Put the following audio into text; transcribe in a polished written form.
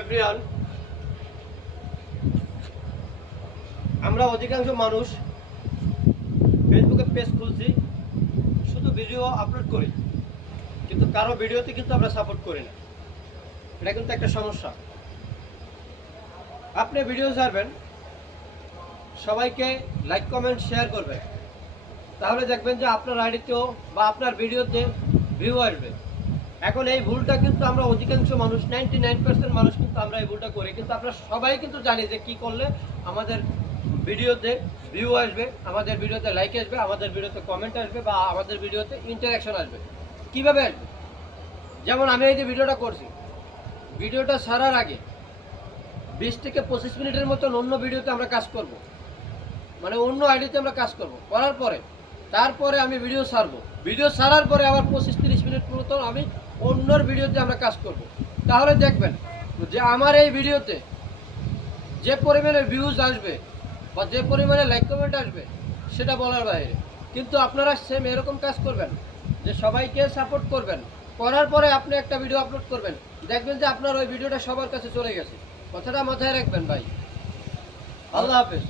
Everyone, আমরা অধিকাংশ মানুষ ফেসবুকে পেজ খুলছি, শুধু ভিডিও আপলোড করি, কিন্তু কারো ভিডিওতে কিন্তু আমরা সাপোর্ট করি না। এটা কিন্তু একটা সমস্যা। আপনি ভিডিও ছাড়বেন, সবাইকে লাইক কমেন্ট শেয়ার করবেন, তাহলে দেখবেন যে আপনার আইডিতেও বা আপনার ভিডিওতে ভিউ আসবে। এখন এই ভুলটা কিন্তু আমরা অধিকাংশ মানুষ 99% মানুষ কিন্তু আমরা এই ভুলটা করি, কিন্তু আমরা সবাই কিন্তু জানি যে কি করলে আমাদের ভিডিওতে ভিউ আসবে, আমাদের ভিডিওতে লাইক আসবে, আমাদের ভিডিওতে কমেন্ট আসবে বা আমাদের ভিডিওতে ইন্টারাকশন আসবে। কিভাবে আসবে? যেমন আমি এই যে ভিডিওটা করছি, ভিডিওটা ছাড়ার আগে 20 থেকে 25 মিনিটের মতন অন্য ভিডিওতে আমরা কাজ করব, মানে অন্য আইডিতে আমরা কাজ করব। করার পরে তারপরে আমি ভিডিও ছাড়বো, ভিডিও ছাড়ার পরে আবার 25-30 মিনিট মতন আমি অন্যর ভিডিওতে আমরা কাজ করব। তাহলে দেখবেন যে আমার এই ভিডিওতে যে পরিমাণে ভিউজ আসবে বা যে পরিমাণে লাইক কমেন্ট আসবে সেটা বলার বাইরে। কিন্তু আপনারা সেম এরকম কাজ করবেন যে সবাইকে সাপোর্ট করবেন, করার পরে আপনি একটা ভিডিও আপলোড করবেন, দেখবেন যে আপনার ওই ভিডিওটা সবার কাছে চলে গেছে। কথাটা মাথায় রাখবেন ভাই। আল্লাহ হাফেজ।